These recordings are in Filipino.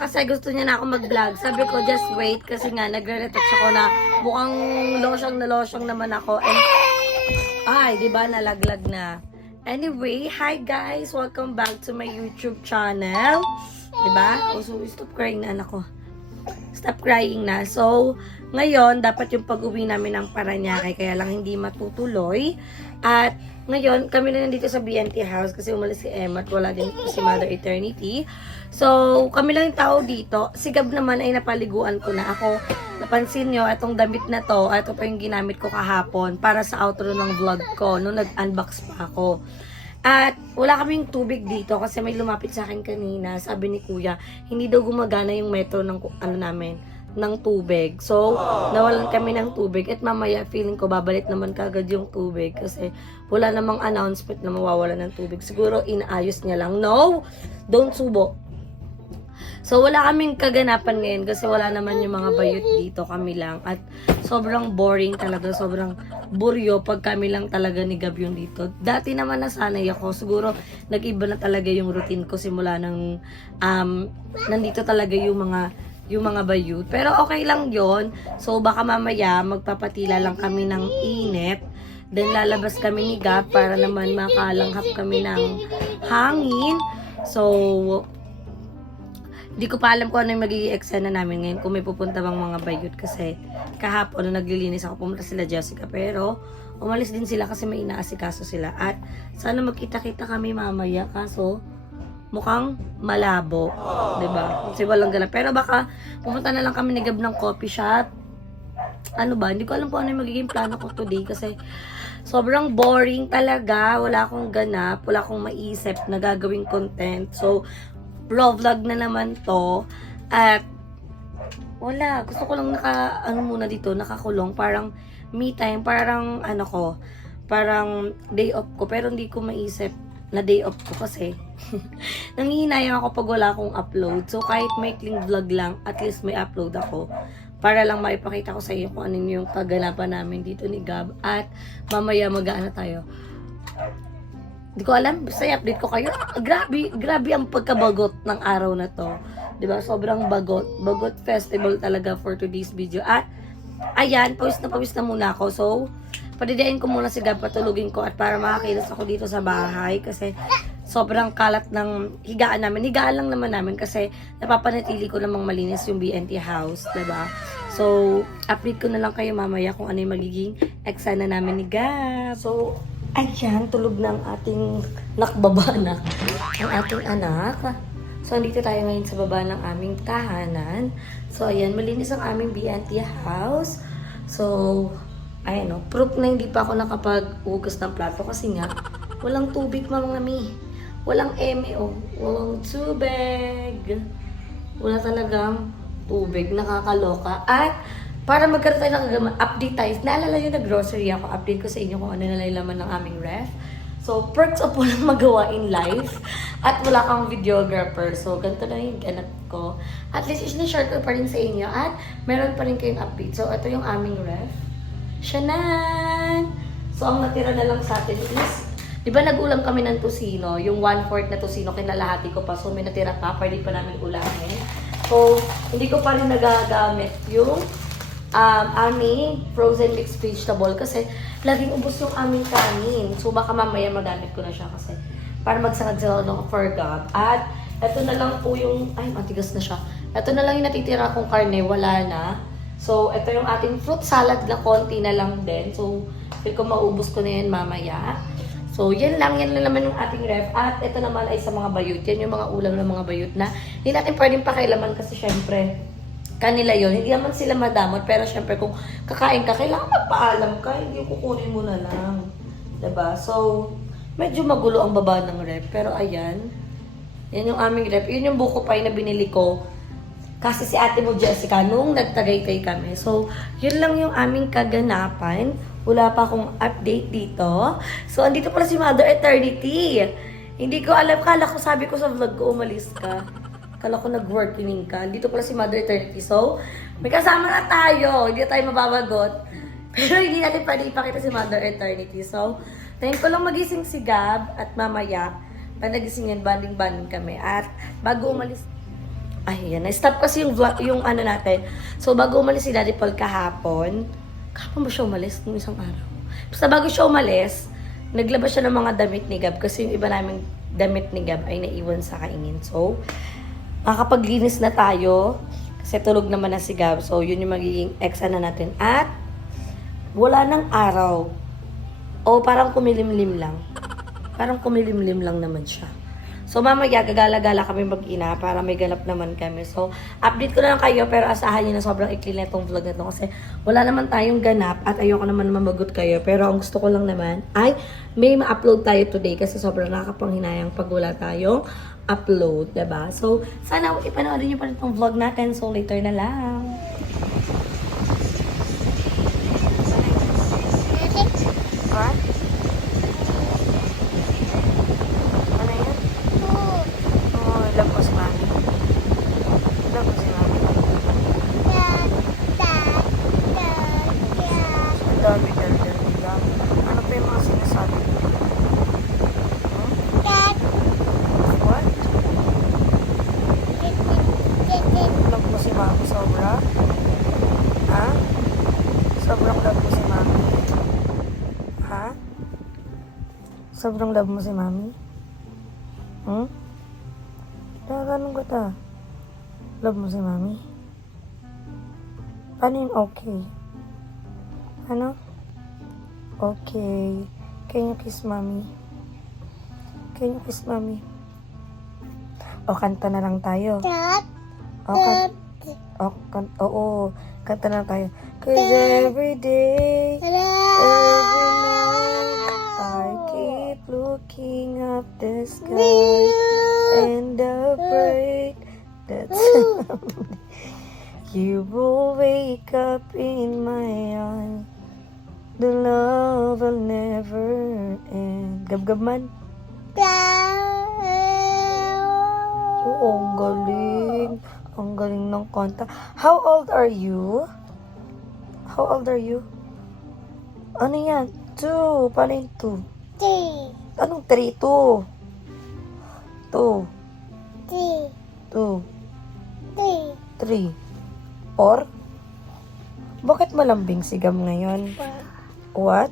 kasi gusto niya na ako mag-vlog. Sabi ko, just wait. Kasi nga, nagre-retouch ako na mukhang losyang naman ako. And, ay, di ba, nalaglag na. Anyway, hi guys! Welcome back to my YouTube channel. Di ba? Oh, so, stop crying na anak ko. Stop crying na. So, ngayon, dapat yung pag-uwi namin ng Paranaque, kaya lang hindi matutuloy. At ngayon, kami na nandito sa BNT house kasi umalis si Emma at wala din si Mother Eternity. So, kami lang yung tao dito. Si Gab naman ay napaliguan ko na ako. Napansin nyo, itong damit na to, ito pa yung ginamit ko kahapon para sa outro ng vlog ko, nung nag-unbox pa ako. At wala kaming tubig dito kasi may lumapit sa akin kanina. Sabi ni Kuya, hindi daw gumagana yung metro ng ng tubig. So, nawalan kami ng tubig at mamaya feeling ko babalik naman kagad yung tubig kasi wala namang announcement na mawawalan ng tubig. Siguro inaayos niya lang. No! Don't subo. So, wala kaming kaganapan ngayon kasi wala naman yung mga bayot dito, kami lang. At sobrang boring talaga, sobrang buryo pag kami lang talaga ni Gab yung dito. Dati naman nasanay ako, siguro nag-iba na talaga yung routine ko simula ng nandito talaga yung mga bayot. Pero okay lang yon. So, baka mamaya magpapatila lang kami ng init. Then, lalabas kami ni Gab para naman makalanghap kami ng hangin. So, di ko pa alam kung ano yung magiging eksena namin ngayon kung may pupunta bang mga bayot kasi kahapon nung naglilinis ako pumunta sila Jessica pero umalis din sila kasi may inaasikaso sila at sana magkita-kita kami mamaya kaso mukhang malabo, 'di ba? Kasi walang gana. Pero baka pumunta na lang kami ni Gab ng coffee shop. Ano ba? Hindi ko alam kung ano yung magiging plano ko today kasi sobrang boring talaga. Wala akong ganap, wala akong maisip na gagawing content. So, vlog na naman to. At wala, gusto ko lang muna dito, nakakulong. Parang me time, parang parang day off ko. Pero hindi ko maisip na day off ko kasi nanghihinayang ako pag wala akong upload. So kahit maikling vlog lang, at least may upload ako. Para lang maipakita ko sa iyo kung ano yung kaganapan namin dito ni Gab. At mamaya mag-aana tayo. Hindi ko alam, basta i-update ko kayo. Grabe ang pagkabagot ng araw na to. 'Di ba? Sobrang bagot festival talaga for today's video. At ayan, pawis na muna ako. So, padidain ko muna si Gab, patulugin ko at para makakilos ako dito sa bahay kasi sobrang kalat ng higaan namin. Higaan lang naman namin kasi napapanatili ko namang malinis yung BNT house, 'di ba? So, update ko na lang kayo mamaya kung ano yung magiging eksena namin ni Gab. So, ayan, tulog ng ating nakbaba na ang ating anak. So, andito tayo ngayon sa baba ng aming tahanan. So, ayan, malinis ang aming BNT house. So, ayan o, proof na hindi pa ako nakapag-ugas ng plato kasi nga, walang tubig mga mami. Walang eme o, walang tubig. Wala talagang tubig, nakakaloka. At, para magkaroon tayo ng update tayo, naalala nyo na grocery ako, update ko sa inyo kung ano na laman ng aming ref. So, perks of walang magawa in life. At wala kang videographer. So, ganito na yung ganap ko. At least, share ko pa rin sa inyo. At meron pa rin kayong update. So, ito yung aming ref. Shanan! So, ang natira na lang sa atin is, di ba nag-ulam kami ng tosino? Yung 1/4 na tosino, kinalahati ko pa. So, may natira pa. Pwede pa namin ulamin. So, hindi ko pa rin nagagamit yung aming frozen mixed vegetable kasi laging ubos yung aming kanin. So baka mamaya magamit ko na siya kasi para magsangad-sangad ng for Gab. At ito na lang po yung, ay matigas na siya. Ito na lang yung natitira kong karne, wala na. So ito yung ating fruit salad na konti na lang din. So feel ko maubos ko na yan mamaya. So yan lang naman yung ating ref. At ito naman ay sa mga bayot. Yan yung mga ulam ng mga bayot na hindi natin pwedeng pakialaman kasi syempre kanila yon, hindi naman sila madamot, pero syempre kung kakain ka, kailangan magpaalam ka, hindi kukunin mo na lang. Diba? So, medyo magulo ang baba ng rep, pero ayan, yan yung aming rep. Yun yung buko pie na binili ko, kasi si ate mo Jessica, nung nagtagaytay kami. So, yun lang yung aming kaganapan. Wala pa akong update dito. So, andito pala si Mother Eternity. Hindi ko alam, kala ko, sabi ko sa vlog ko, umalis ka. Kala ko nag-working ka. Dito pala si Mother Eternity. So, may kasama na tayo. Hindi tayo mababagot. Pero hindi natin pwede ipakita si Mother Eternity. So, tayo ko lang magising si Gab at mamaya, pag nagising yan, banding-banding kami. At bago umalis, Ay, yan. Na-stop kasi yung vlog, yung ano natin. So, bago umalis si Daddy Paul kahapon ba siya umalis? Nung isang araw. Basta bago siya umalis, naglabas siya ng mga damit ni Gab kasi yung iba naming damit ni Gab ay naiwan sa kaingin. So, makapaglinis na tayo kasi tulog naman na si Gab. So, yun yung magiging extra na natin. At, wala ng araw. O, parang kumilimlim lang. Parang kumilimlim lang naman siya. So, mamaya, gagala-gala kami mag-ina para may ganap naman kami. So, update ko na lang kayo, pero asahan nyo na sobrang ikli na itong vlog na ito kasi wala naman tayong ganap at ayoko naman mamagot kayo. Pero ang gusto ko lang naman ay may ma-upload tayo today kasi sobrang nakakapanghinayang pag wala tayong upload, diba? So, sana ipanoorin nyo pa rin itong vlog natin. So, later na lang. What? Ano yan? Oh, love ko si Mami. Love ko si Mami. Ang dami daldal nila. Ano pa yung mga sinasabi nila? What? Love mo si Mami sobra? Ha? Sobrang love mo si Mami? Ha? Sobrang love mo si Mami? Hmm? Nakaganong ko ta. Love mo si Mami? Paano yun okay? Ano? Okay. Can you kiss Mami? Can you kiss Mami? O, kanta na lang tayo. Oo, kanta na lang tayo. 'Cause every day, every night, I keep looking up the sky and afraid that someday you will wake up in my arms. The love will never end. Gab-gab man. Oo, ang galing. Ang galing ng kanta. How old are you? How old are you? Ano yan? 2. Paano yung 2? Anong 3? 2. 2. 2. 3. 4? Bakit malambing si Gam ngayon? What?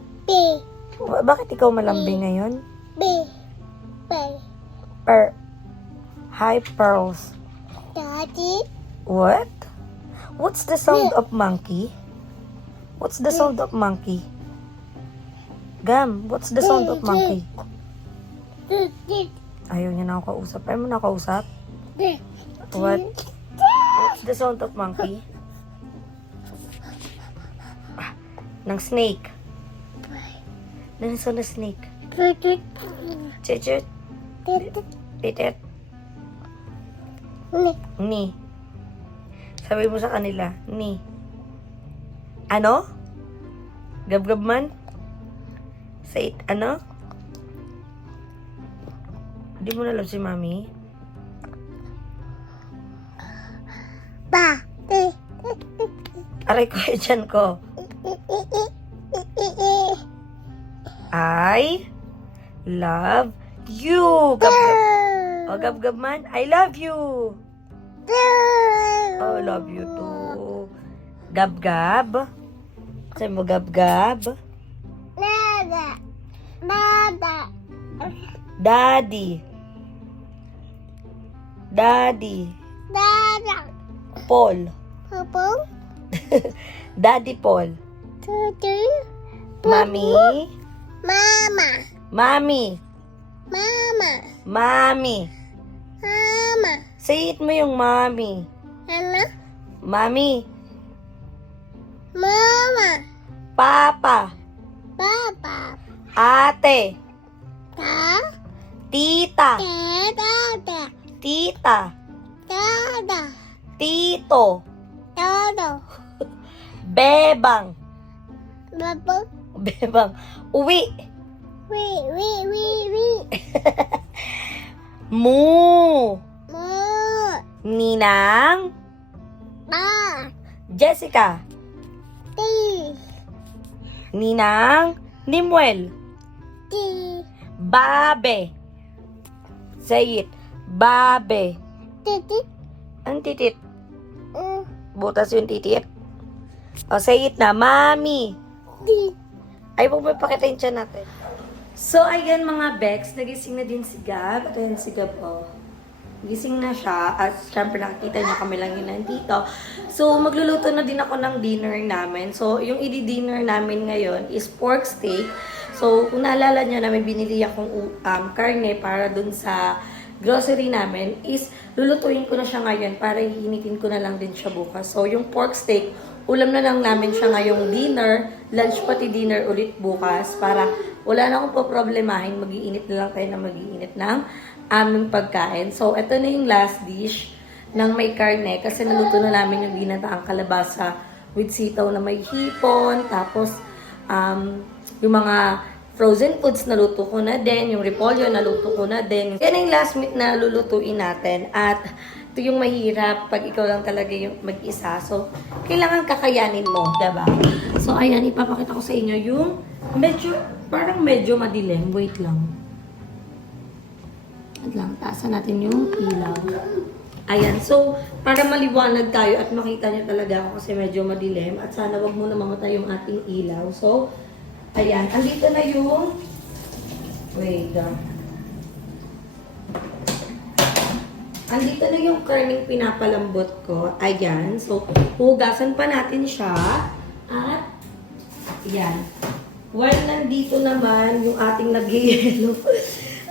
Bakit ikaw malambing ngayon? Hi, Pearls. Daddy? What? What's the sound of monkey? What's the sound of monkey? Gam, what's the sound of monkey? Ayaw niya na ako kausap. Ayaw mo na ako kausap? What? What's the sound of monkey? Ng snake. Ng sound of snake. Chichit. Pitit. Ni. Sabi mo sa kanila, ni. Ano? Gab-gab man? Say it, ano? Di mo na love si Mami? Aray ko, dyan ko. I love you. Gab-gab. O, gab-gab man, I love you. Oh, love you too. Gab-gab. Sabi mo, gab-gab. Daddy. Daddy. Paul. Daddy Paul. Mami. Mami. Mami. Say it mo yung mami. Mami. Papa. Ate. Tita. Tita. Tito. Bebang. Bebang. Uwi. Mu. Ninang. Jessica. Ninang. Nimuel. Babe. Say it. Babe. Ang titit. Butas yung titit. O, say it na. Mami. Ay, huwag mo ipakita yung tiyan natin. So, ayan mga Bex. Nagising na din si Gab. Ito yan si Gab, oh. Gising na siya. At syempre nakikita niya kami lang yun nandito. So, magluluto na din ako ng dinner namin. So, yung i-dinner namin ngayon is pork steak. So, kung naalala niyo na may binili akong karne para dun sa grocery namin, is lulutuin ko na siya ngayon para hihinitin ko na lang din siya bukas. So, yung pork steak, ulam na lang namin siya ngayong dinner, lunch pati dinner ulit bukas para wala na akong poproblemahin, mag-iinit na lang tayo na mag-iinit ng aming pagkain. So, ito na yung last dish ng may karne kasi naluto na namin yung ginataang kalabasa with sitaw na may hipon, tapos yung mga frozen foods naluto ko na din, yung repolyo naluto ko na din. Yan ang last meat na lulutuin natin at ito yung mahirap pag ikaw lang talaga yung mag-isa. So, kailangan kakayanin mo, diba? So, ayan, ipapakita ko sa inyo yung parang medyo madilim. Wait lang. At lang, taasan natin yung ilaw. Ayan, so, para maliwanag tayo at makita nyo talaga ako kasi medyo madilim at sana wag muna mamatay yung ating ilaw. So, ayan, andito na yung andito na yung karning pinapalambot ko. Ayan, so, hugasan pa natin siya. At, ayan. While nandito naman yung ating nag-yelo.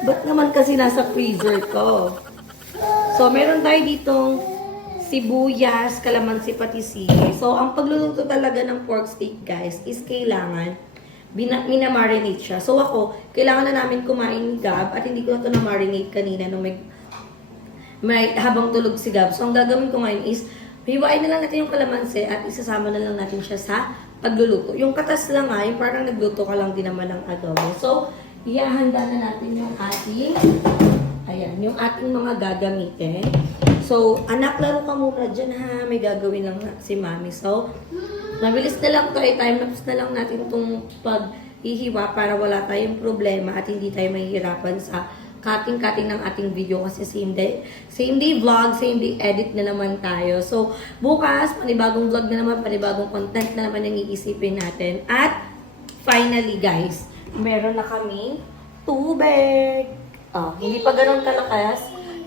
Ba't naman kasi nasa freezer ko? So, meron tayo ditong sibuyas, kalamansi, pati sili. So, ang pagluluto talaga ng pork steak, guys, is kailangan minamarinate siya. So, ako, kailangan na namin kumain ni Gab at hindi ko na ito na-marinate kanina nung may habang tulog si Gab. So, ang gagawin ko ngayon is hiwain na lang natin yung kalamansi at isasama na lang natin siya sa pagluluto. Yung katas lang yung parang nagluto ka lang din naman ng adobo. So, ihahanda na natin yung ating mga gagamitin. So, anak, laro ka muna dyan ha. May gagawin lang si Mami. So, mabilis na lang to. Time lapse na lang natin itong paghihiwa para wala tayong problema at hindi tayo mahihirapan sa cutting ng ating video kasi same day vlog, same day edit na naman tayo. So, bukas, panibagong vlog na naman, panibagong content na naman yung iisipin natin. At, finally guys, meron na kaming tubig. Hindi pa ganun kalakas,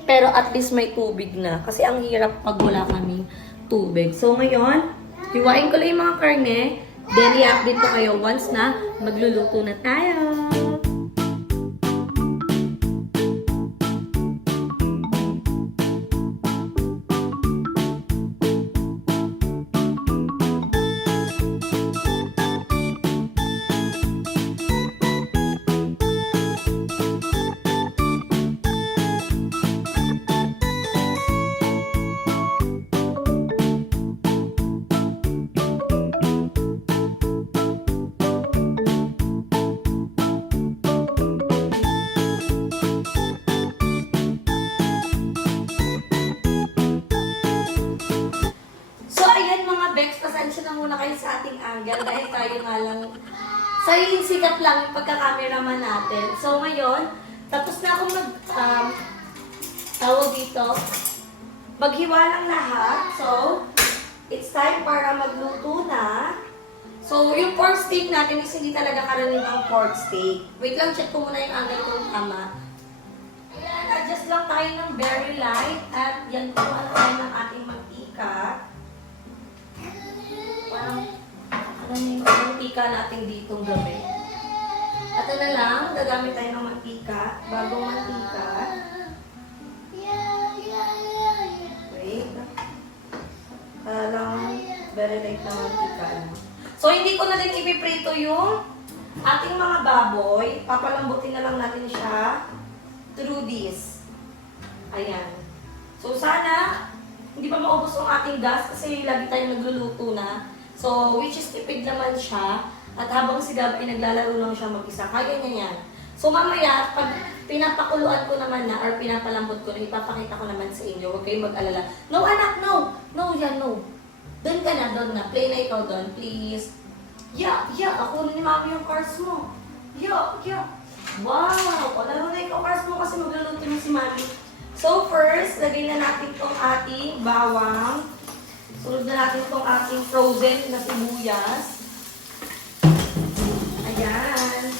pero at least may tubig na. Kasi ang hirap pag wala kaming tubig. So, ngayon, hiwain ko lang yung mga karne, then i-update ko kayo once na magluluto na tayo. Pasensya na muna kayo sa ating angle dahil tayo nga lang sa sikat lang yung pagka-cameraman natin. So ngayon, tapos na akong tawag dito, maghiwa lang lahat. So, it's time para magluto na. So, yung pork steak natin is hindi talaga karaniwang pork steak. Wait lang, check ko muna yung angle kung tama. Ayan, adjust lang tayo ng very light at yan po ang tayo ng ating mantika. Parang, yung mantika natin ditong gabi. At na lang, gagamit tayo ng mantika, bagong mantika. Wait. Lang, very light na mantika. So, hindi ko na din ipiprito yung ating mga baboy. Papalambutin na lang natin siya through this. Ayan. So, sana, hindi pa maubos yung ating gas kasi lagi tayong nagluluto na. So, which is tipid naman siya. At habang si Gab ay naglalaro lang siya mag-isa, kaya niya yan. So, mamaya, pag pinapakuluan ko naman na or pinapalambot ko na, ipapakita ko naman sa inyo. Huwag kayong mag-alala. No, anak, no! No, yan, no. Doon ka na, doon na. Play na ikaw doon, please. Yeah, ako ni Mami yung cars mo. Yeah. Wow! Laro na ikaw cars mo kasi magluluto mo si Mami So first, lagay na natin itong ating bawang. Sunod na natin itong ating frozen na sibuyas. Ayan.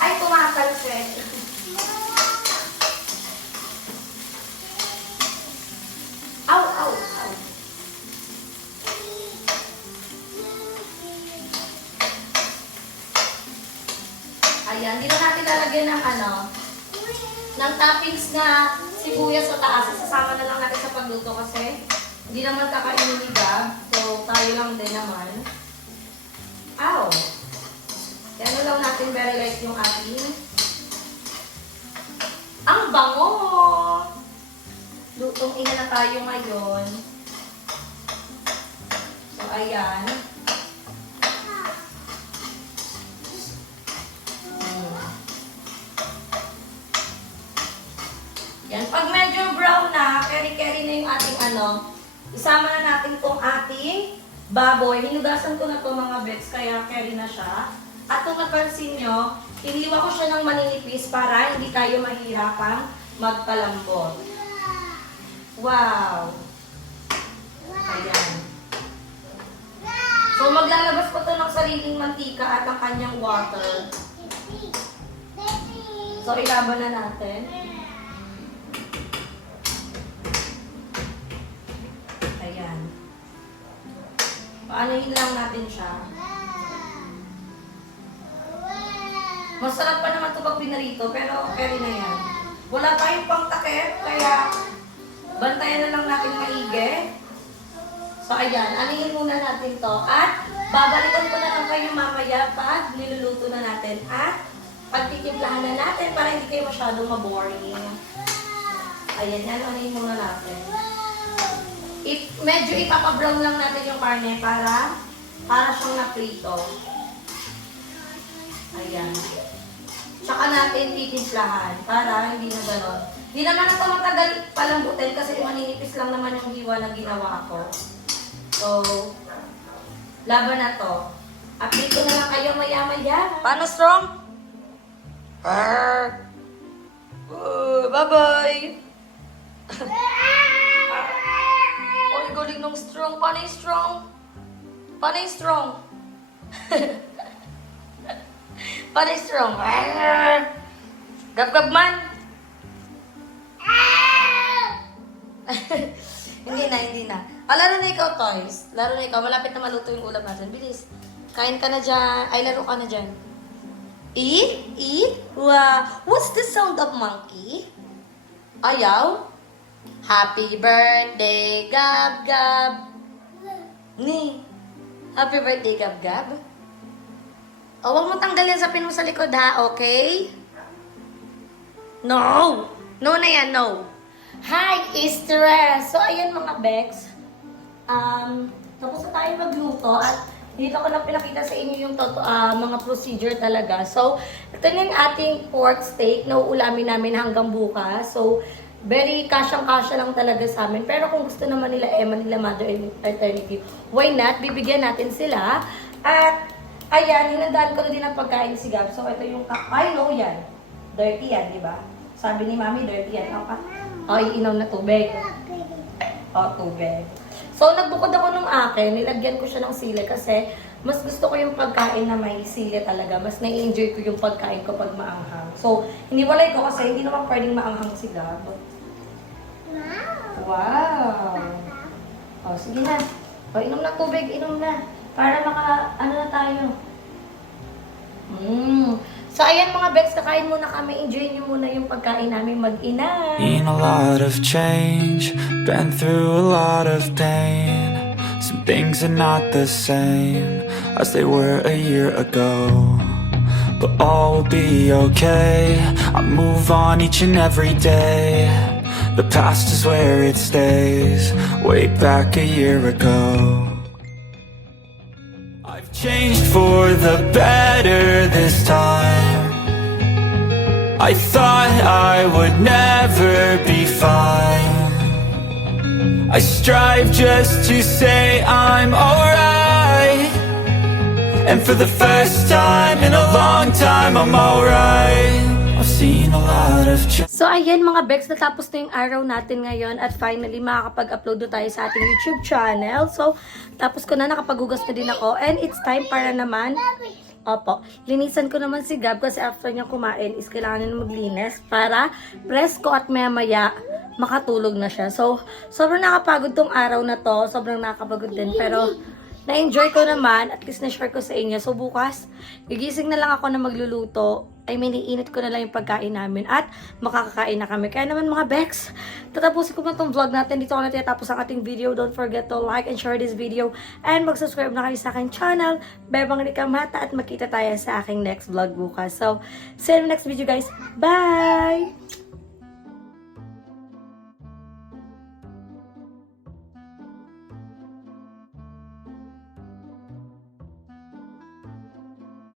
Ay, tumatalsik. Ow, ow, ow. Ayan, hindi na natin lalagyan ng ng toppings na sibuyas sa taas. Sasama na lang natin sa pagluto kasi hindi naman kakainin ni Gab. So, tayo lang din naman. Ow! Yan na lang natin very light yung ating. Ang bango! Lutong ina na tayo ngayon. So, ayan. Yan. Pag medyo brown na, keri-keri na yung ating isama na natin itong ating baboy. Hinugasan ko na to mga bets, kaya keri na siya. At kung napansin nyo, iniwa ko siya ng maninipis para hindi tayo mahirapang magpalambot. Wow! Ayan. So, maglalabas ko to ng sariling mantika at ang kanyang water. So, ilaban na natin. Ayan. Paanohin lang natin siya. Masarap pa naman ito pag pinarito, pero okay na yan. Wala tayong pang takip, kaya bantayan na lang natin maigi. So, ayan. Anihin muna natin to. At babalikan ko na lang kayo mamaya pag niluluto na natin. At pagtitimplahan na natin para hindi kayo masyadong maboring. Ayan, yan. Anihin muna natin. Medyo ipapabrown lang natin yung karne para siyang naprito. Ayan. Tsaka natin titimplahan para hindi na gano'n. Hindi naman ito matagal palambutin kasi maninipis lang naman yung hiwa na ginawa ko. So, laban na to. Update ko na lang kayo maya-maya. Paano, Strong? Bye-bye! Oy, galing nung Strong. Paano yung Strong? Paano yung Strong? Paano yung Strong? Gab-gab man! Hindi na. Laro na ikaw, Toys. Laro na ikaw. Malapit na maluto yung ulam natin. Bilis. Kain ka na dyan. Ay, laro ka na dyan. Eat? Eat? Wow. What's the sound of monkey? Ayaw? Happy birthday, Gab Gab. Ni. Happy birthday, Gab Gab. O, huwag mo tanggalin sa pin mo sa likod, ha? Okay? No! No na yan, no. Hi, Stress! So, ayan mga Bex. Tapos na tayo magluto at dito ko lang pinakita sa inyo yung mga procedure talaga. So, ito na yung ating pork steak na uulamin namin hanggang bukas. So, very kasyang-kasya lang talaga sa amin. Pero kung gusto naman nila Emma, nila Mother Alternative, why not? Bibigyan natin sila. At, ayan, hinandaan ko na din ang pagkain si Gab. So, ito yung, I know yan. Dirty yan, di ba? Sabi ni Mami, dirty yan. Ay, inom na tubig. Tubig. So, nagbukod ako nung akin. Nilagyan ko siya ng sili kasi mas gusto ko yung pagkain na may sili talaga. Mas nai-enjoy ko yung pagkain ko pag maanghang. So, hiniwalay ko kasi hindi naman pwedeng maanghang si Gab. Wow! O, sige na. O, inom na tubig, inom na. Para na tayo. So, ayan mga Bex, kakain muna kami. Enjoy nyo muna yung pagkain namin mag-ina. Seen a lot of change, been through a lot of pain. Some things are not the same as they were a year ago. But all will be okay, I move on each and every day. The past is where it stays, way back a year ago. I've changed for the better this time. I thought I would never be fine. I strive just to say I'm alright. And for the first time in a long time I'm alright. I I've seen a lot of change. So ayan mga Bex, natapos na yung araw natin ngayon at finally makakapag-upload na tayo sa ating YouTube channel. So tapos ko na, nakapaghugas na din ako and it's time para naman, opo, linisan ko naman si Gab kasi after niya kumain is kailangan na maglinis para presko at maya-maya makatulog na siya. So sobrang nakapagod tong araw na to, sobrang nakakapagod din pero na-enjoy ko naman, at least na-share ko sa inyo. So bukas, gigising na lang ako na magluluto. I mean, iinit ko na lang yung pagkain namin at makakakain na kami. Kaya naman mga Bex, tatapusin ko na itong vlog natin. Dito ko na tinatapos ang ating video. Don't forget to like and share this video and mag-subscribe na kayo sa aking channel, Bebang Rika Mata, at makita tayo sa aking next vlog bukas. So, see you in the next video guys. Bye!